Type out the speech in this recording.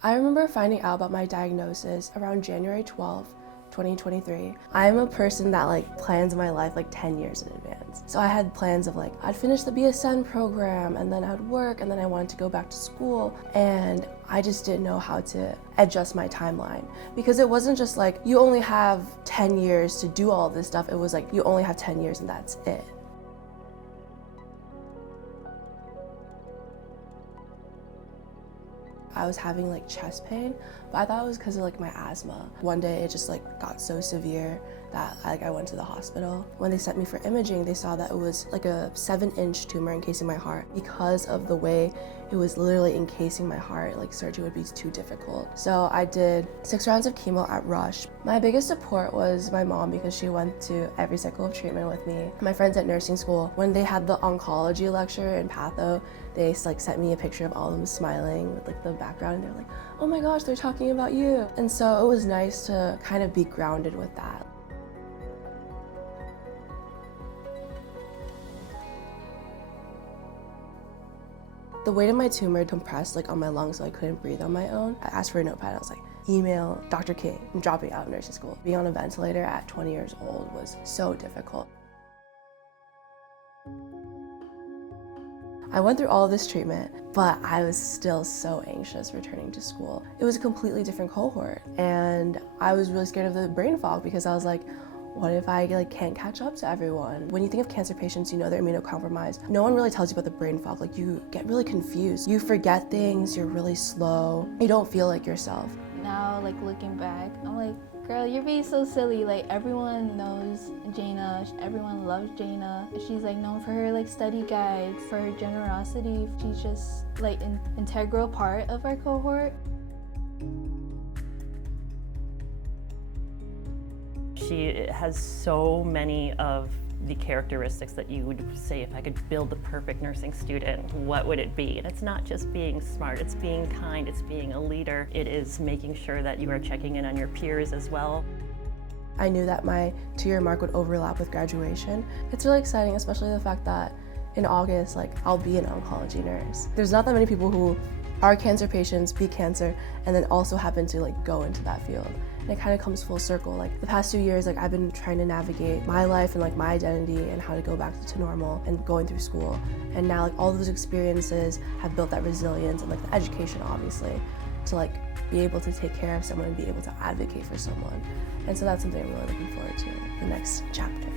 I remember finding out about my diagnosis around January 12th, 2023. I'm a person that plans my life 10 years in advance. So I had plans of I'd finish the BSN program and then I'd work and then I wanted to go back to school, and I just didn't know how to adjust my timeline, because it wasn't just you only have 10 years to do all this stuff. It was you only have 10 years and that's it. I was having chest pain, but I thought it was because of my asthma. One day it just got so severe that I went to the hospital. When they sent me for imaging, they saw that it was a 7-inch tumor encasing my heart. Because of the way it was literally encasing my heart, surgery would be too difficult. So I did 6 rounds of chemo at Rush. My biggest support was my mom, because she went to every cycle of treatment with me. My friends at nursing school, when they had the oncology lecture in patho, they sent me a picture of all of them smiling with the background, and they're like, oh my gosh, they're talking about you. And so it was nice to kind of be grounded with that. The weight of my tumor compressed on my lungs, so I couldn't breathe on my own. I asked for a notepad. I was like, email Dr. King. I'm dropping out of nursing school. Being on a ventilator at 20 years old was so difficult. I went through all of this treatment, but I was still so anxious returning to school. It was a completely different cohort, and I was really scared of the brain fog, because I was like, what if I can't catch up to everyone? When you think of cancer patients, you know they're immunocompromised. No one really tells you about the brain fog. You get really confused. You forget things, you're really slow. You don't feel like yourself. Now, looking back, I'm like, girl, you're being so silly. Everyone knows Janna, everyone loves Janna. She's known for her study guides, for her generosity. She's just an integral part of our cohort. She has so many of the characteristics that you would say, if I could build the perfect nursing student, what would it be? And it's not just being smart, it's being kind, it's being a leader. It is making sure that you are checking in on your peers as well. I knew that my 2-year mark would overlap with graduation. It's really exciting, especially the fact that in August, I'll be an oncology nurse. There's not that many people who are cancer patients, beat cancer, and then also happen to go into that field. And it kind of comes full circle. The past 2 years, I've been trying to navigate my life and my identity and how to go back to normal and going through school. And now all those experiences have built that resilience and the education, obviously, to be able to take care of someone and be able to advocate for someone. And so that's something I'm really looking forward to, the next chapter.